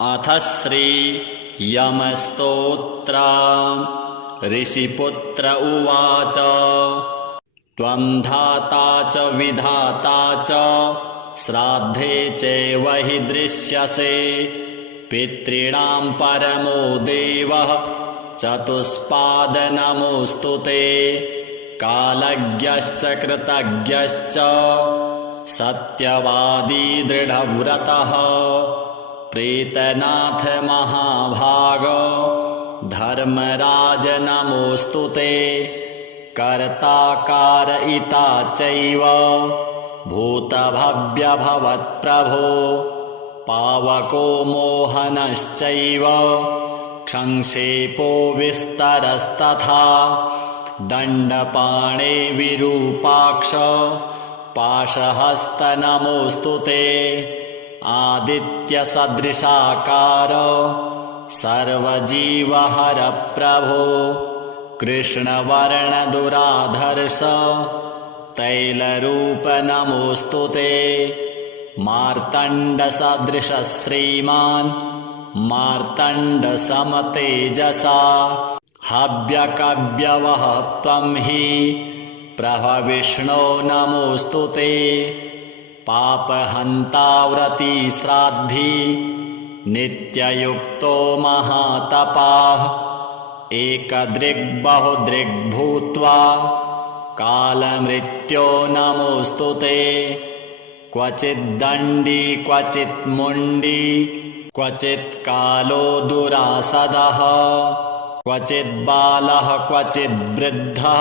अथ श्री यमस्तोत्र। ऋषिपुत्र उवाच त्वं धाता च विधाता च श्राद्धे चैव हि दृश्यसे। पितॄणां परमो देवः चतुष्पाद नमोऽस्तु ते। कालज्ञश्च कृतज्ञश्च सत्यवादी दृढव्रतः। प्रीतनाथ महाभाग धर्मराज नमोऽस्तु ते। कर्ता कारयिता चैव भूतभव्यभवत्प्रभो। पावको मोहनश्चैव क्षंक्षेपो विस्तरस्तथा। दण्डपाणे विरूपाक्ष पाशहस्त नमोऽस्तु ते। आदित्यसदृशाकार सर्वजीवहर प्रभो। कृष्णवर्णदुराधर्ष तैलरूप नमोऽस्तु ते। मार्तण्डसदृश श्रीमान् मार्तण्डसमतेजसा। हव्यकव्यवः त्वं हि प्रभविष्णो नमोऽस्तु ते। पापहन्ता व्रतिश्राद्धि नित्ययुक्तो महातपाः। एकदृग्बहुदृग्भूत्वा कालमृत्यो नमोऽस्तु ते। क्वचिद्दण्डी क्वचिन्मुण्डी क्वचित्कालो दुरासदः। क्वचिद्बालः क्वचिद्वृद्धः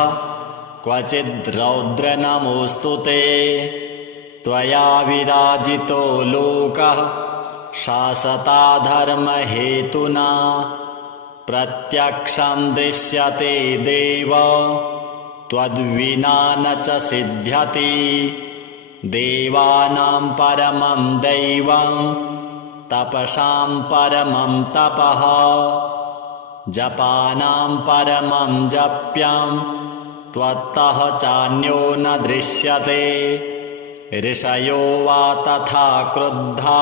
क्वचिद्रौद्र नमोऽस्तु ते। त्वया विराजितो लोकः शासता धर्महेतुना। प्रत्यक्षं दृश्यते देव त्वद्विना न च सिद्ध्यति। देवानां परमं दैवं तपसां परमं तपः। जपानां परमं जप्यं त्वत्तः चान्यो न दृश्यते। ऋषयो वा तथा क्रुद्धा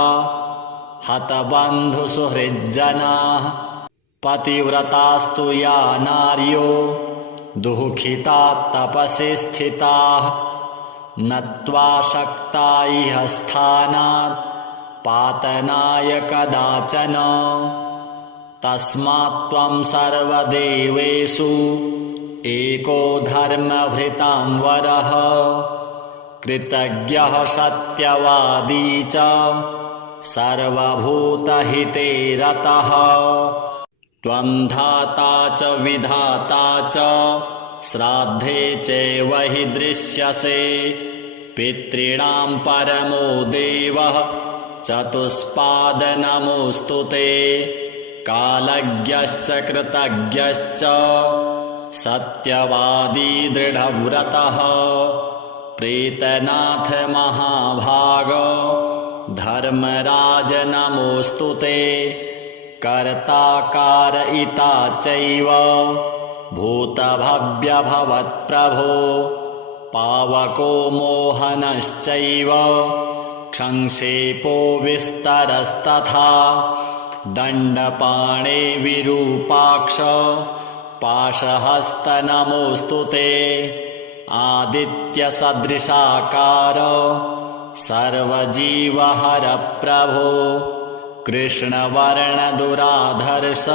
हतबन्धुसुहृज्जनाः। पतिव्रतास्तु या नार्यो दुःखिता तपसि स्थिताः। नत्वा शक्ता इह स्थानात् पातनाय कदाचन। तस्मात् त्वं सर्वदेवेषु एको धर्मभृतां वरः। कृतज्ञः सत्यवादी च सर्वभूतहिते रतः। त्वं धाता च विधाता च श्राद्धे चैव हि दृश्यसे। पितॄणां परमो देवः चतुष्पाद नमोऽस्तु ते। कालज्ञश्च कृतज्ञश्च सत्यवादी दृढव्रतः। प्रीतनाथ महाभाग धर्मराज नमोऽस्तु ते। कर्ता कारयिता चैव भूतभव्यभवत्प्रभो। पावको मोहनश्चैव क्षंक्षेपो विस्तरस्तथा। दण्डपाणे विरूपाक्ष पाशहस्त नमोऽस्तु ते। आदित्यसदृशाकार सर्वजीवहर प्रभो। कृष्णवर्णदुराधर्ष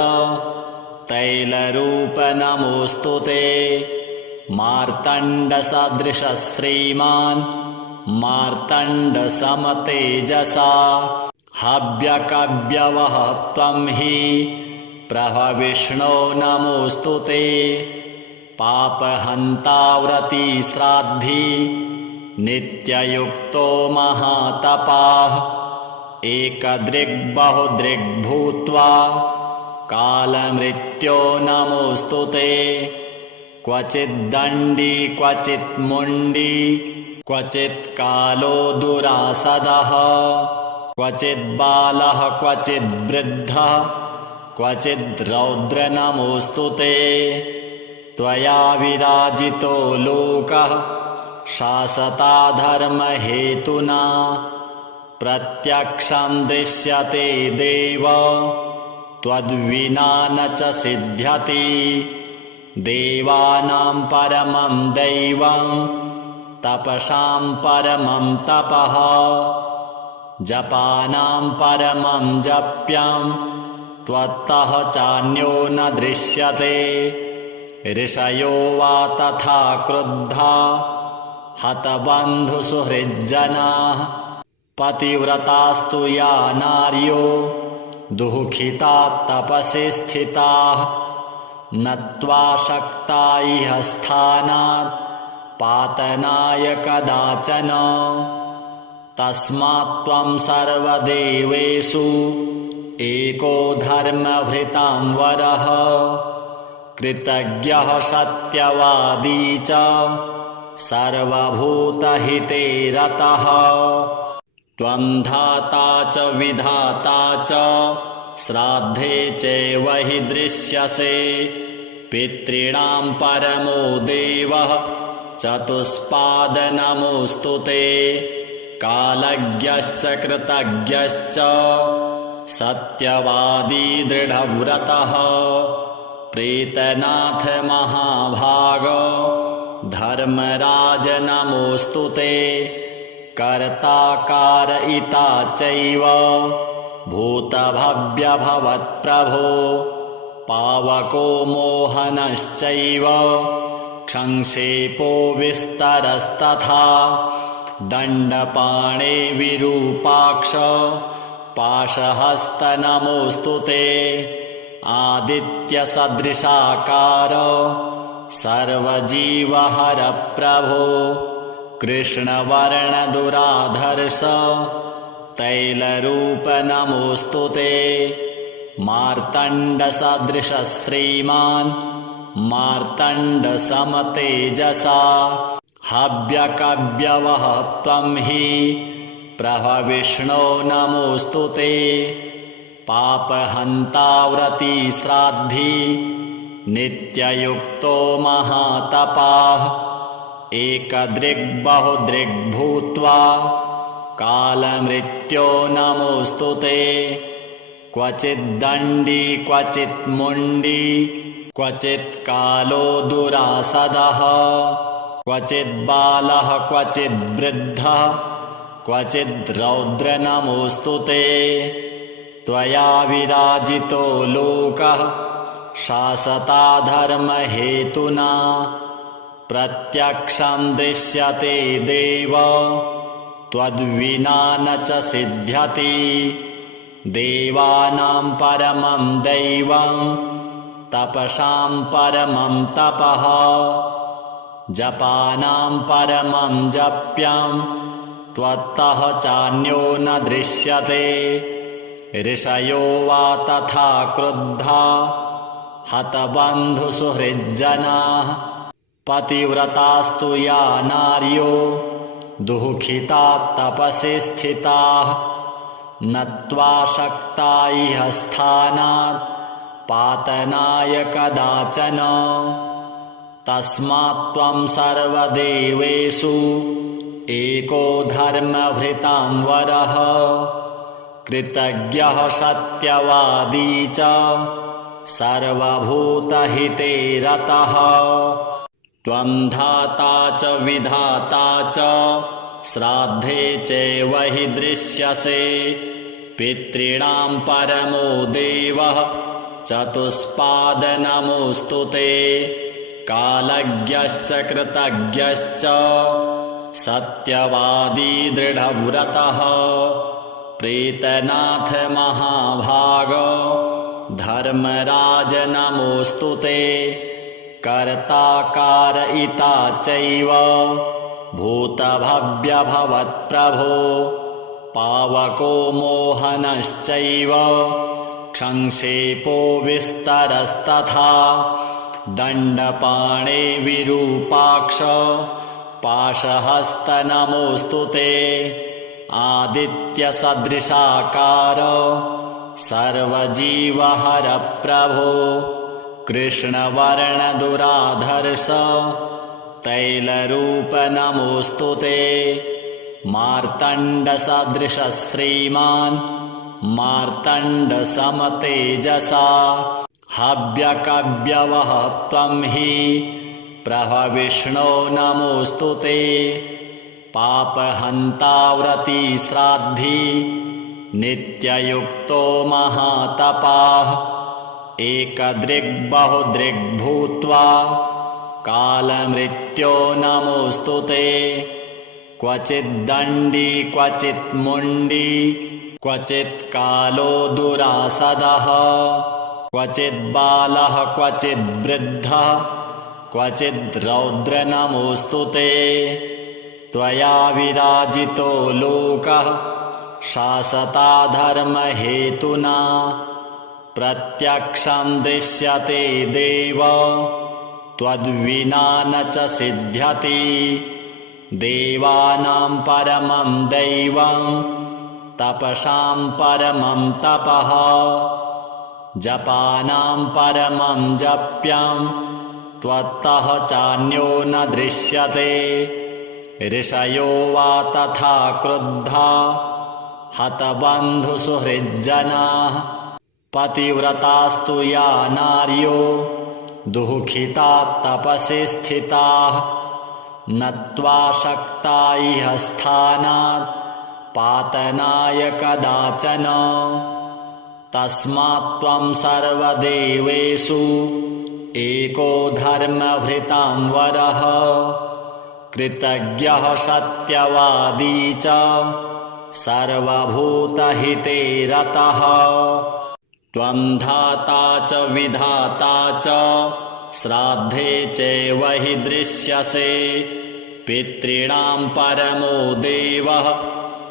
तैलरूप नमोऽस्तु ते। मार्तण्डसदृश श्रीमान् मार्तण्डसमतेजसा। हव्यकव्यवः त्वं हि प्रभविष्णो नमोऽस्तु ते। पापहन्ता व्रतिश्राद्धि नित्ययुक्तो महातपाः। एकदृग्बहुदृग्भूत्वा कालमृत्यो नमोऽस्तु ते। क्वचिद्दण्डी क्वचिन्मुण्डी क्वचित्कालो दुरासदः। क्वचिद्बालः क्वचिद्वृद्धः क्वचिद्रौद्र नमोऽस्तु ते। त्वया विराजितो लोकः शासता धर्महेतुना। प्रत्यक्षं दृश्यते देव त्वद्विना न च सिद्ध्यति देवानां परमं दैवं तपसां परमं तपः जपानां परमं जप्यं त्वत्तः चान्यो न दृश्यते ऋषयो वा तथा क्रुद्धा हतबन्धुसुहृज्जनाः पतिव्रतास्तु या नार्यो दुःखिता तपसि स्थिताः नत्वा शक्ता इह स्थानात् पातनाय कदाचन तस्मात् त्वं सर्वदेवेषु एको धर्मभृतां वरः कृतज्ञः सत्यवादी च सर्वभूतहिते रतः त्वं धाता च विधाता च श्राद्धे चैव हि दृश्यसे पितॄणां परमो देवः चतुष्पाद नमोऽस्तु ते कालज्ञश्च कृतज्ञश्च सत्यवादी दृढव्रतः प्रीतनाथ महाभाग धर्मराज नमोऽस्तु ते कर्ता कारयिता चैव भूतभव्यभवत्प्रभो पावको मोहनश्चैव क्षंक्षेपो विस्तरस्तथा दण्डपाणे विरूपाक्ष पाशहस्त नमोऽस्तु ते आदित्यसदृशाकार सर्वजीवहर प्रभो कृष्णवर्णदुराधर्ष तैलरूप नमोऽस्तु ते मार्तण्डसदृशः श्रीमान् मार्तण्डसमतेजसा हव्यकव्यवः त्वं हि प्रभविष्णो नमोऽस्तु ते पापहन्ताव्रती श्राद्धि नित्ययुक्तो महातपाः एकदृग्बहुदृग्भूत्वा कालमृत्यो नमोऽस्तु ते क्वचिद्दण्डी क्वचिन्मुण्डी क्वचित् कालो दुरासदः क्वचिद्बालः क्वचिद्वृद्धः क्वचिद्रौद्र नमोऽस्तु ते त्वया विराजितो लोकः शासता धर्महेतुना प्रत्यक्षं दृश्यते देव त्वद्विना न च सिद्ध्यति देवानां परमं दैवं तपसां परमं तपः जपानां परमं जप्यं त्वत्तः चान्यो न दृश्यते ऋषयो वा तथा क्रुद्धा हतबन्धुसुहृज्जनाः पतिव्रतास्तु या नार्यो दुःखिता तपसि स्थिताः नत्वा शक्ता इह स्थानात् पातनाय कदाचन तस्मात् त्वं सर्वदेवेषु एको धर्मभृतां वरः कृतज्ञः सत्यवादी च सर्वभूतहिते रतः त्वं धाता च विधाता च श्राद्धे चैव हि दृश्यसे पितॄणां परमो देवः चतुष्पाद नमोऽस्तु ते कालज्ञश्च कृतज्ञश्च सत्यवादी दृढव्रतः प्रीतनाथ महाभाग धर्मराज नमोऽस्तु ते कर्ता कारयिता चैव भूतभव्यभवत्प्रभो पावको मोहनश्चैव क्षंक्षेपो विस्तरस्तथा दण्डपाणे विरूपाक्ष पाशहस्त नमोऽस्तु ते आदित्यसदृशाकार सर्वजीवहर प्रभो कृष्णवर्णदुराधर्ष तैलरूप नमोऽस्तु ते मार्तण्डसदृशः श्रीमान् मार्तण्डसमतेजसा हव्यकव्यवः त्वं हि प्रभविष्णो नमोऽस्तु ते पापहन्ताव्रती श्राद्धि नित्ययुक्तो महातपाः एकदृग्बहुदृग्भूत्वा कालमृत्यो नमोऽस्तु ते क्वचिद्दण्डी क्वचिन्मुण्डी क्वचित्कालो दुरासदः क्वचिद्बालः क्वचिद्वृद्धः क्वचिद्रौद्र नमोऽस्तु ते त्वया विराजितो लोकः शासता धर्महेतुना प्रत्यक्षं दृश्यते देव त्वद्विना न च सिद्ध्यति देवानां परमं दैवं तपसां परमं तपः जपानां परमं जप्यं त्वत्तः चान्यो न दृश्यते ऋषयो वा तथा क्रुद्धा हतबन्धुसुहृज्जनाः पतिव्रतास्तु या नार्यो दुःखिता तपसि स्थिताः नत्वा शक्ता इह स्थानात् पातनाय कदाचन तस्मात् त्वं सर्वदेवेषु एको धर्मभृतां वरः कृतज्ञः सत्यवादी च सर्वभूतहिते रतः त्वं धाता च विधाता च श्राद्धे चैव हि दृश्यसे पितॄणां परमो देवः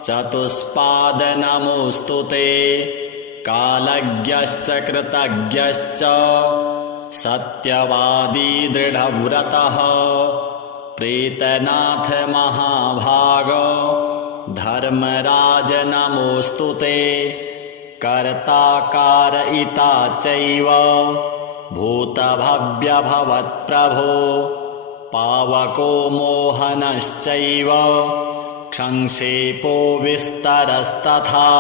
चतुष्पाद नमोऽस्तु ते कालज्ञश्च कृतज्ञश्च सत्यवादी दृढव्रतः प्रीतनाथ महाभाग धर्मराज नमोऽस्तु ते कर्ता कारयिता चैव भूतभव्यभवत्प्रभो पावको मोहनश्चैव क्षंक्षेपो विस्तरस्तथा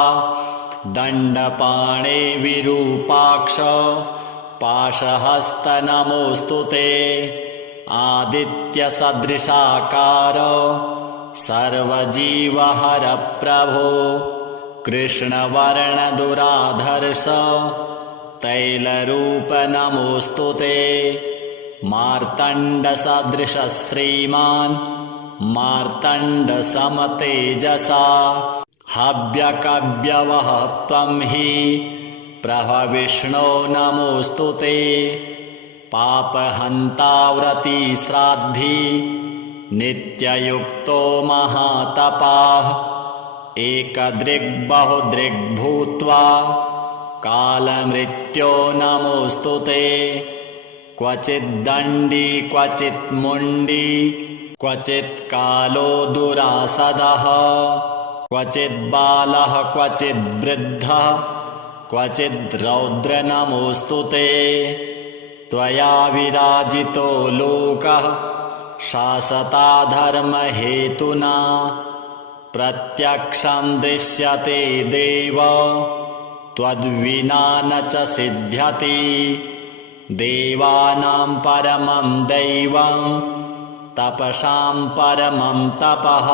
दण्डपाणे विरूपाक्ष पाशहस्त नमोऽस्तु ते आदित्यसदृशाकार सर्वजीवहर प्रभो कृष्णवर्णदुराधर्ष तैलरूप नमोऽस्तु ते मार्तण्डसदृशः श्रीमान् मार्तण्डसमतेजसा हव्यकव्यवः त्वं हि प्रभविष्णो नमोऽस्तु ते पापहन्ताव्रती श्राद्धि नित्ययुक्तो महातपाः एकदृग्बहुदृग्भूत्वा कालमृत्यो नमोऽस्तु ते क्वचिद्दण्डी क्वचिन्मुण्डी क्वचित्कालो दुरासदः क्वचिद्बालः क्वचिद्वृद्धः क्वचिद्रौद्र नमोऽस्तु ते त्वया विराजितो लोकः शासता धर्महेतुना प्रत्यक्षं दृश्यते देव त्वद्विना न च सिद्ध्यति देवानां परमं दैवं तपसां परमं तपः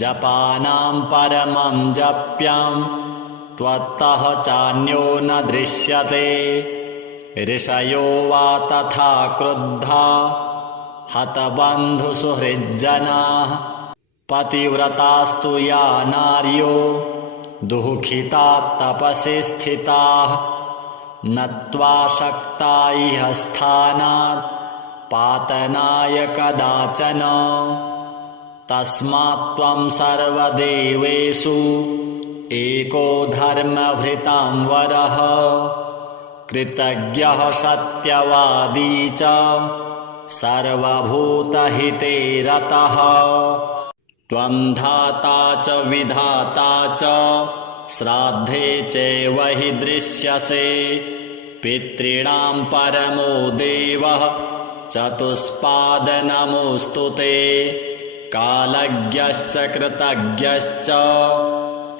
जपानां परमं जप्यं त्वत्तः चान्यो न दृश्यते ऋषयो वा तथा क्रुद्धा हतबन्धुसुहृज्जनाः पतिव्रतास्तु या नार्यो दुःखिता तपसि स्थिताः नत्वा शक्ता इह स्थानात् पातनाय कदाचन तस्मात् त्वं सर्वदेवेषु एको धर्मभृतां वरः कृतज्ञः सत्यवादी च सर्वभूतहिते रतः त्वं धाता च विधाता च श्राद्धे चैव हि दृश्यसे पितॄणां परमो देवः चतुष्पाद नमोऽस्तु ते कालज्ञश्च कृतज्ञश्च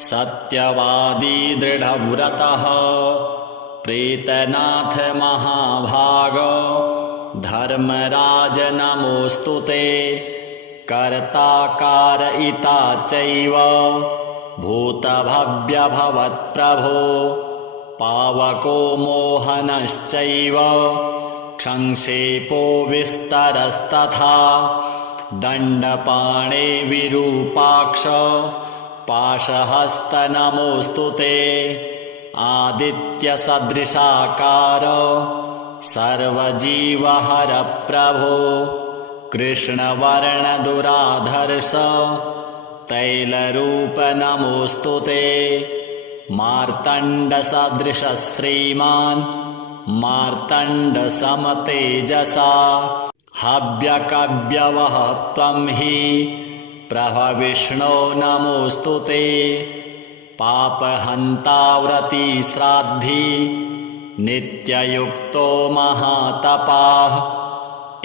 सत्यवादी दृढव्रतः प्रीतनाथ महाभाग धर्मराज नमोऽस्तु ते कर्ता कारयिता चैव भूतभव्यभवत्प्रभो पावको मोहनश्चैव क्षंक्षेपो विस्तरस्तथा दण्डपाणे विरूपाक्ष पाशहस्त नमोऽस्तु ते आदित्यसदृशाकार सर्वजीवहर प्रभो कृष्णवर्णदुराधर्ष तैलरूप नमोऽस्तु ते मार्तण्डसदृश श्रीमान् मार्तण्डसमतेजसा हव्यकव्यवः त्वं हि प्रभविष्णो नमोऽस्तु ते पापहन्ताव्रती श्राद्धि नित्ययुक्तो महातपाः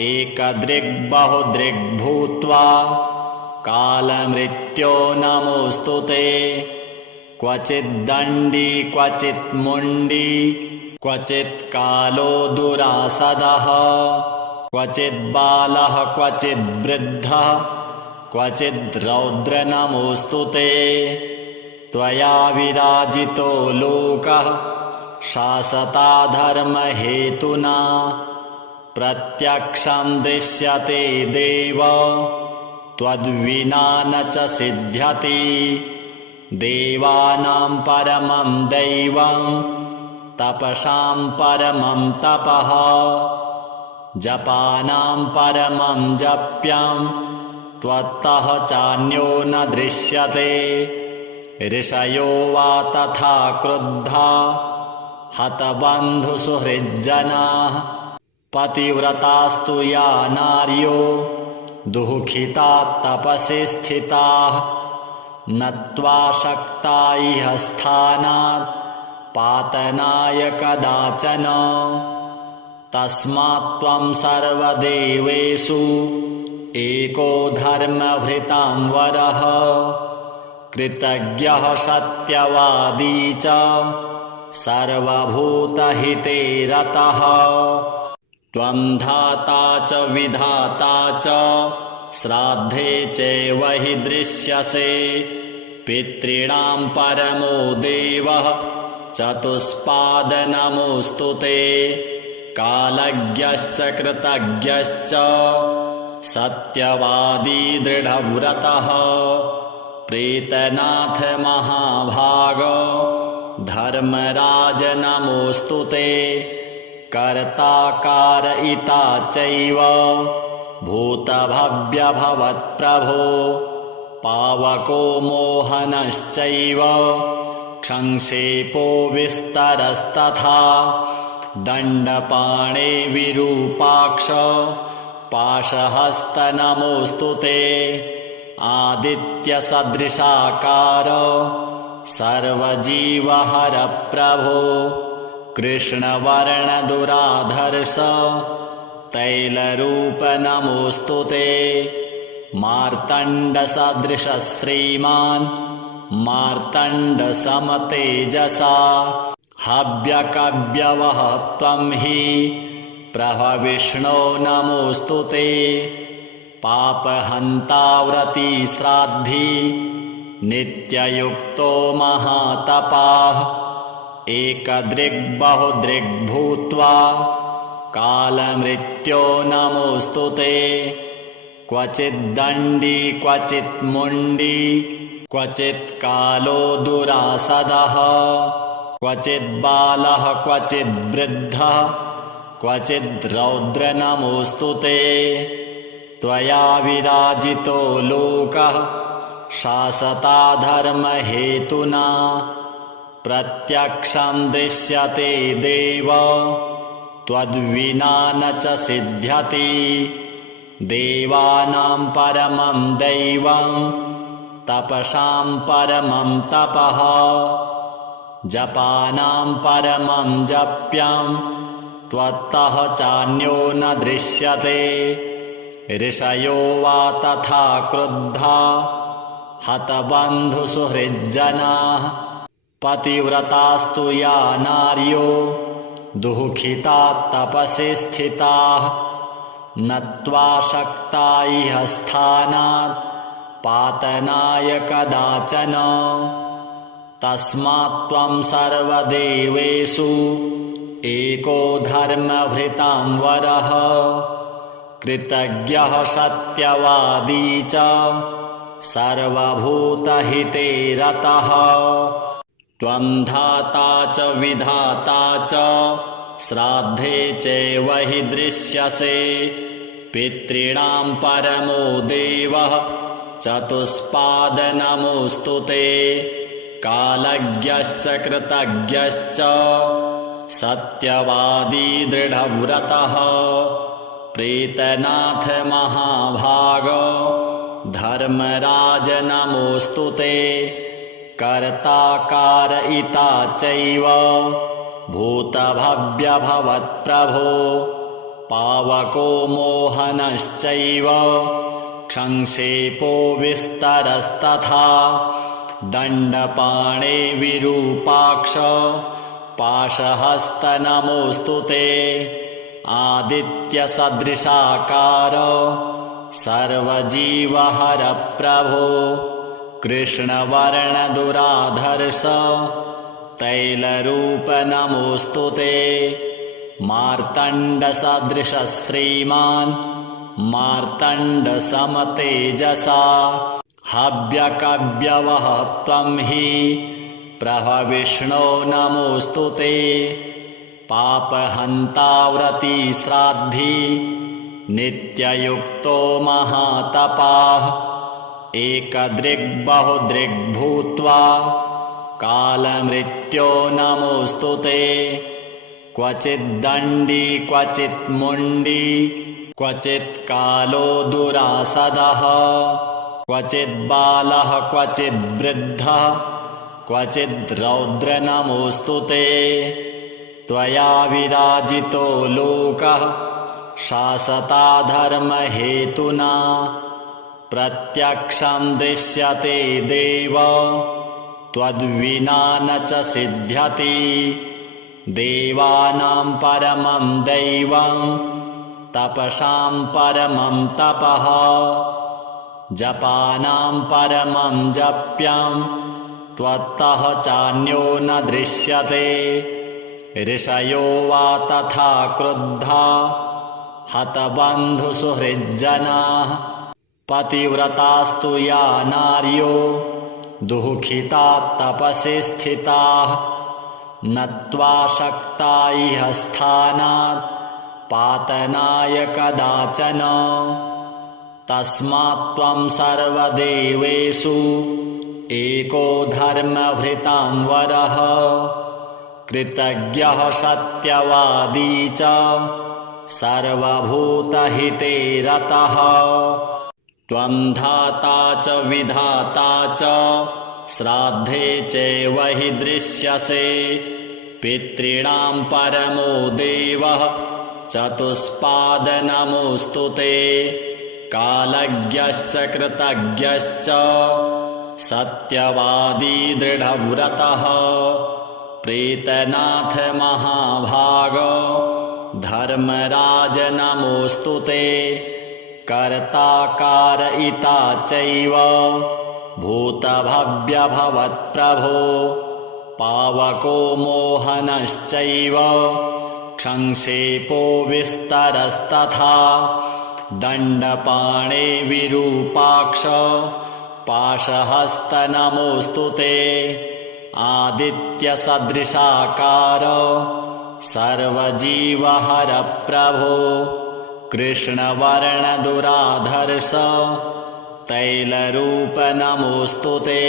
एकदृग्बहुदृग्भूत्वा कालमृत्यो नमोऽस्तु ते क्वचिद्दण्डी क्वचिन्मुण्डी क्वचित्कालो दुरासदः क्वचिद्बालः क्वचिद्वृद्धः क्वचिद्रौद्र नमोऽस्तु ते त्वया विराजितो लोकः शासता धर्महेतुना प्रत्यक्षं दृश्यते देव त्वद्विना न च सिद्ध्यति देवानां परमं दैवं तपसां परमं तपः जपानां परमं जप्यं त्वत्तः चान्यो न दृश्यते ऋषयो वा तथा क्रुद्धा हतबन्धुसुहृज्जनाः पतिव्रतास्तु या नार्यो दुःखिता तपसि स्थिताः नत्वा शक्ता इह स्थानात् पातनाय कदाचन तस्मात् त्वं सर्वदेवेषु एको धर्मभृतां वरः कृतज्ञः सत्यवादी च सर्वभूतहिते रतः त्वं धाता च विधाता च श्राद्धे चैव हि दृश्यसे पितॄणां परमो देवः चतुष्पाद नमोऽस्तु ते कालज्ञश्च कृतज्ञश्च सत्यवादी दृढव्रतः प्रीतनाथ महाभाग धर्मराज नमोऽस्तु ते कर्ता कारयिता चैव भूतभव्यभवत्प्रभो पावको मोहनश्चैव क्षंक्षेपो विस्तरस्तथा दण्डपाणे विरूपाक्ष पाशहस्त नमोऽस्तु ते आदित्यसदृशाकार सर्वजीवहर प्रभो कृष्णवर्णदुराधर्ष तैलरूप नमोऽस्तु ते मार्तण्डसदृश श्रीमान् मार्तण्डसमतेजसा हव्यकव्यवः त्वं हि प्रभविष्णो नमोऽस्तु ते पापहन्ताव्रती श्राद्धि नित्ययुक्तो महातपाः एकदृग्बहुदृग्भूत्वा कालमृत्यो नमोऽस्तु ते क्वचिद्दण्डी क्वचिन्मुण्डी क्वचित्कालो दुरासदः क्वचिद्बालः क्वचिद्वृद्धः क्वचिद्रौद्र नमोऽस्तु ते त्वया विराजितो लोकः शासता धर्महेतुना प्रत्यक्षं दृश्यते देव त्वद्विना न च सिद्ध्यति देवानां परमं दैवं तपसां परमं तपः जपानां परमं जप्यं त्वत्तः चान्यो न दृश्यते ऋषयो वा तथा क्रुद्धा हतबन्धुसुहृज्जनाः पतिव्रतास्तु या नार्यो दुःखिताः तपसि स्थिताः नत्वा शक्ता इह स्थानात् पातनाय कदाचन तस्मात् त्वं सर्वदेवेषु एको धर्मभृतां वरः कृतज्ञः सत्यवादी च सर्वभूतहिते रतः त्वं धाता च विधाता च श्राद्धे चैव हि दृश्यसे पितॄणां परमो देवः चतुष्पाद नमोऽस्तु ते कालज्ञश्च कृतज्ञश्च सत्यवादी दृढव्रतः प्रीतनाथ महाभाग धर्मराज नमोऽस्तु ते कर्ता कारयिता चैव भूतभव्यभवत्प्रभो पावको मोहनश्चैव क्षंक्षेपो विस्तरस्तथा दण्डपाणे विरूपाक्ष पाशहस्त नमोऽस्तु ते आदित्यसदृशाकार सर्वजीवहर प्रभो कृष्णवर्णदुराधर्ष तैलरूप नमोऽस्तु ते मार्तण्डसदृशश्रीमान् मार्तण्डसमतेजसा हव्यकव्यवः त्वं हि प्रभविष्णो नमोऽस्तु ते पापहन्ताव्रती श्राद्धि नित्ययुक्तो महातपाः एकदृग्बहुदृग्भूत्वा कालमृत्यो नमोऽस्तु ते क्वचिद्दण्डी क्वचिन्मुण्डी क्वचित् कालो दुरासदः क्वचिद्बालः क्वचिद्वृद्धः क्वचिद्रौद्र नमोऽस्तु ते त्वया विराजितो लोकः शासता धर्महेतुना प्रत्यक्षं दृश्यते देव त्वद्विना न च सिद्ध्यति देवानां परमं दैवं तपसां परमं तपः जपानां परमं जप्यं त्वत्तः चान्यो न दृश्यते ऋषयो वा तथा क्रुद्धा हतबन्धुसुहृज्जनाः पतिव्रतास्तु या नार्यो दुःखिताः तपसि स्थिताः नत्वा शक्ता इह स्थानात् पातनाय कदाचन तस्मात् त्वं सर्वदेवेषु एको धर्मभृतां वरः कृतज्ञः सत्यवादी च सर्वभूतहिते रतः त्वं धाता च विधाता च श्राद्धे चैव हि दृश्यसे पितॄणां परमो देवः चतुष्पाद नमोऽस्तु ते कालज्ञश्च कृतज्ञश्च सत्यवादी दृढव्रतः प्रीतनाथ महाभाग धर्मराज नमोऽस्तु ते कर्ता कारयिता चैव भूतभव्यभवत्प्रभो पावको मोहनश्चैव क्षंक्षेपो विस्तरस्तथा दण्डपाणे विरूपाक्ष पाशहस्त नमोऽस्तु ते आदित्यसदृशाकार सर्वजीवहर प्रभो कृष्णवर्णदुराधर्ष तैलरूप नमोऽस्तु ते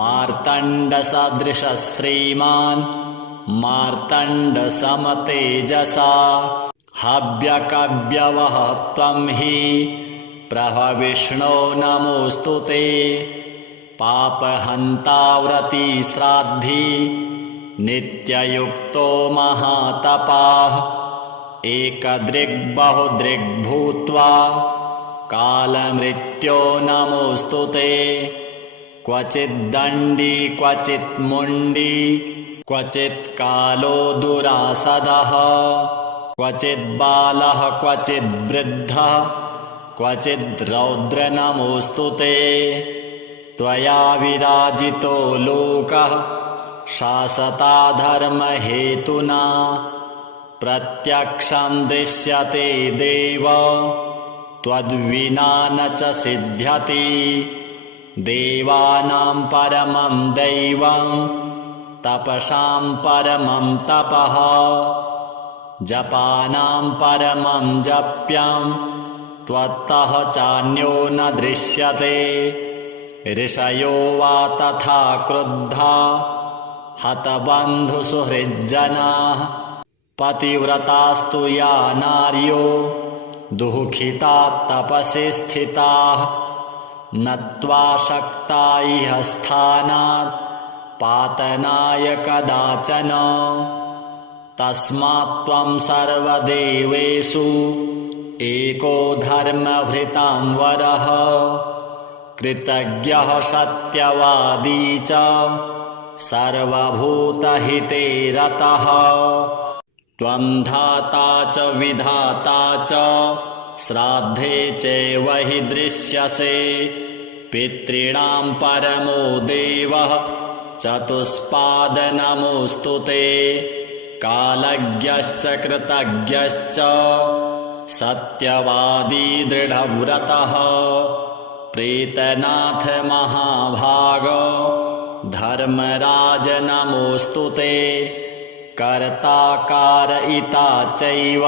मार्तण्डसदृशश्रीमान् मार्तण्डसमतेजसा हव्यकव्यवः त्वं हि प्रभविष्णो नमोऽस्तु ते पापहन्ताव्रती श्राद्धि नित्ययुक्तो महातपाः एकदृग्बहुदृग्भूत्वा कालमृत्यो नमोऽस्तु ते। क्वचिद्दण्डी क्वचिन्मुण्डी क्वचित्कालो दुरासदः क्वचिद्बालः क्वचिद्वृद्धः क्वचिद्रौद्र नमोऽस्तु ते। त्वया विराजितो लोकः शासता धर्महेतुना प्रत्यक्षं दृश्यते देव त्वद्विना न च सिद्ध्यति। देवानां परमं दैवं तपसां परमं तपः जपानां परमं जप्यं त्वत्तः चान्यो न दृश्यते। ऋषयो वा तथा क्रुद्धा हतबन्धुसुहृज्जनाः पतिव्रतास्तु या नार्यो दुःखिता तपसि स्थिताः नत्वा शक्ता इह स्थानात् पातनाय कदाचन। तस्मात् त्वं सर्वदेवेषु एको धर्मभृतां वरः कृतज्ञः सत्यवादी च सर्वभूतहिते रतः। त्वं धाता च विधाता च श्राद्धे चैव हि दृश्यसे। पितॄणां परमो देवः चतुष्पाद नमोऽस्तु ते। कालज्ञश्च कृतज्ञश्च सत्यवादी दृढव्रतः प्रीतनाथ महाभाग धर्मराज नमोऽस्तु ते। कर्ता कारयिता चैव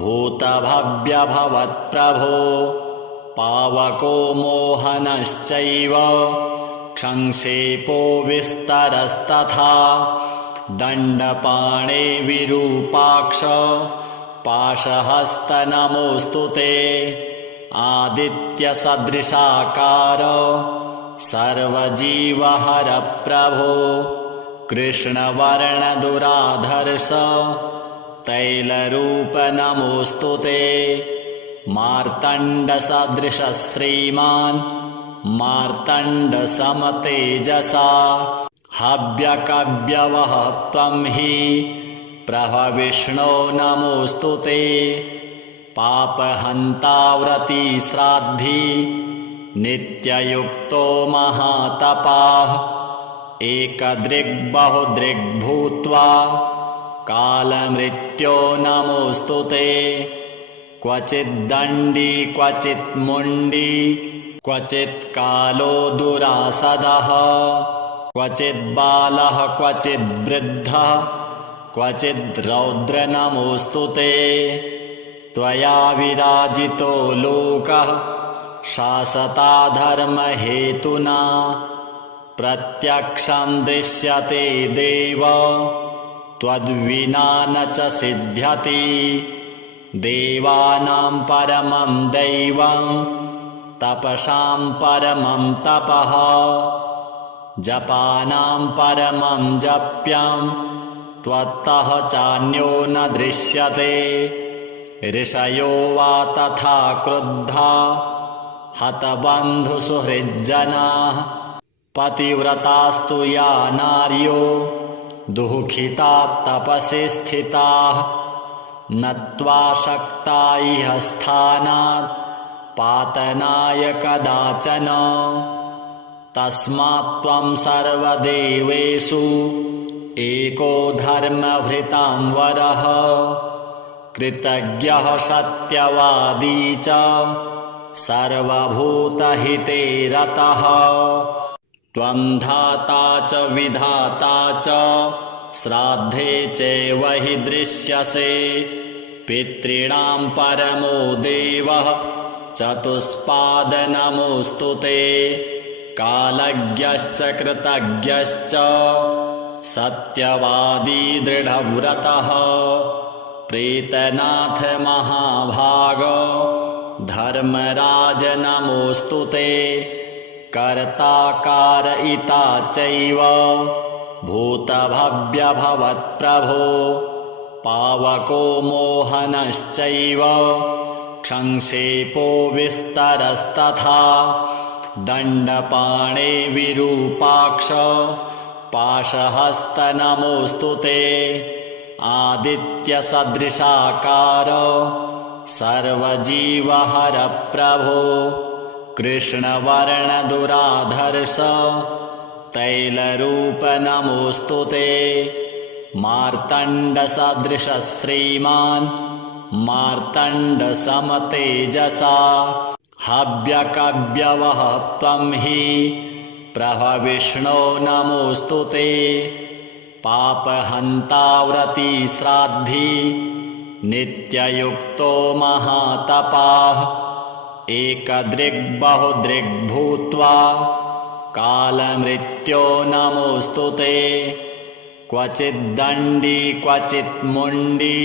भूतभव्यभवत्प्रभो पावको मोहनश्चैव क्षंक्षेपो विस्तरस्तथा दण्डपाणे विरूपाक्ष पाशहस्त नमोऽस्तु ते। आदित्यसदृशाकार सर्वजीवहर प्रभो कृष्णवर्णदुराधर्ष तैलरूप नमोऽस्तु ते। मार्तण्डसदृश श्रीमान् मार्तण्डसमतेजसा हव्यकव्यवः त्वं हि प्रभविष्णो नमोऽस्तु ते। पापहन्ता व्रतिश्राद्धि नित्ययुक्तो महातपाः एकदृग्बहुदृग्भूत्वा कालमृत्यो नमोऽस्तु ते। क्वचिद्दण्डी क्वचिन्मुण्डी क्वचित्कालो दुरासदः क्वचिद्बालः क्वचिद्वृद्धः क्वचिद्रौद्र नमोऽस्तु ते। त्वया विराजितो लोकः शासता धर्महेतुना प्रत्यक्षं दृश्यते देव त्वद्विना न च सिद्ध्यति। देवानां परमं दैवं तपसां परमं तपः जपानां परमं जप्यं त्वत्तः चान्यो न दृश्यते। ऋषयो वा तथा क्रुद्धा हतबन्धुसुहृज्जनाः पतिव्रतास्तु या नार्यो दुःखिता तपसि स्थिताः नत्वा शक्ता इह स्थानात् पातनाय कदाचन। तस्मात् त्वं सर्वदेवेषु एको धर्मभृतां वरः कृतज्ञः सत्यवादी च सर्वभूतहिते रतः। त्वं धाता च विधाता च श्राद्धे चैव हि दृश्यसे। पितॄणां परमो देवः चतुष्पाद नमोऽस्तु ते। कालज्ञश्च कृतज्ञश्च सत्यवादी दृढव्रतः प्रीतनाथ महाभाग धर्मराज नमोऽस्तु ते। कर्ता कारयिता चैव भूतभव्यभवत्प्रभो पावको मोहनश्चैव क्षंक्षेपो विस्तरस्तथा दण्डपाणे विरूपाक्ष पाशहस्त नमोऽस्तु ते आदित्यसदृशाकार सर्वजीवहर प्रभो कृष्णवर्णदुराधर्ष तैलरूप नमोऽस्तु ते मार्तण्डसदृश श्रीमान् मार्तण्डसमतेजसा हव्यकव्यवः त्वं हि प्रभविष्णो नमोऽस्तु ते पापहन्ताव्रती श्राद्धि नित्ययुक्तो महातपाः एकदृग्बहुदृग्भूत्वा कालमृत्यो नमोऽस्तु ते क्वचिद्दण्डी क्वचिन्मुण्डी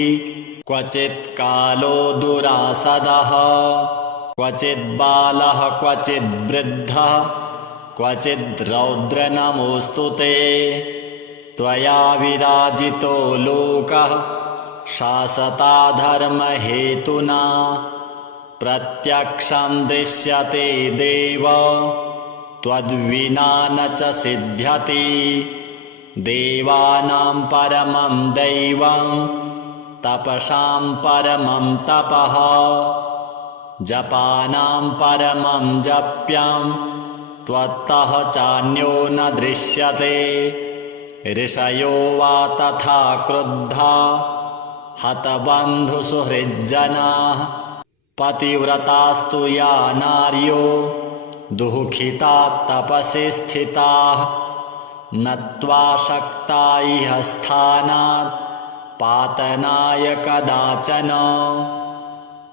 क्वचित्कालो दुरासदः क्वचिद्बालः क्वचिद्वृद्धः क्वचिद्रौद्र नमोऽस्तु ते त्वया विराजितो लोकः शासता धर्महेतुना प्रत्यक्षं दृश्यते देव त्वद्विना न च सिद्ध्यति देवानां परमं दैवं तपसां परमं तपः जपानां परमं जप्यं त्वत्तः चान्यो न दृश्यते ऋषयो वा तथा क्रुद्धा हतबन्धुसुहृज्जनाः पतिव्रतास्तु या नार्यो दुःखिता तपसि स्थिताः नत्वा शक्ता इह स्थानात् पातनाय कदाचन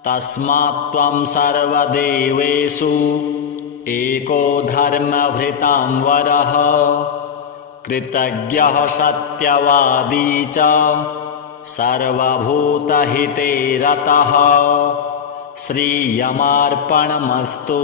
तस्मात् त्वं सर्वदेवेषु एको धर्मभृतां वरः कृतज्ञः सत्यवादी च सर्वभूतहिते रतः श्रीयमार्पणमस्तु।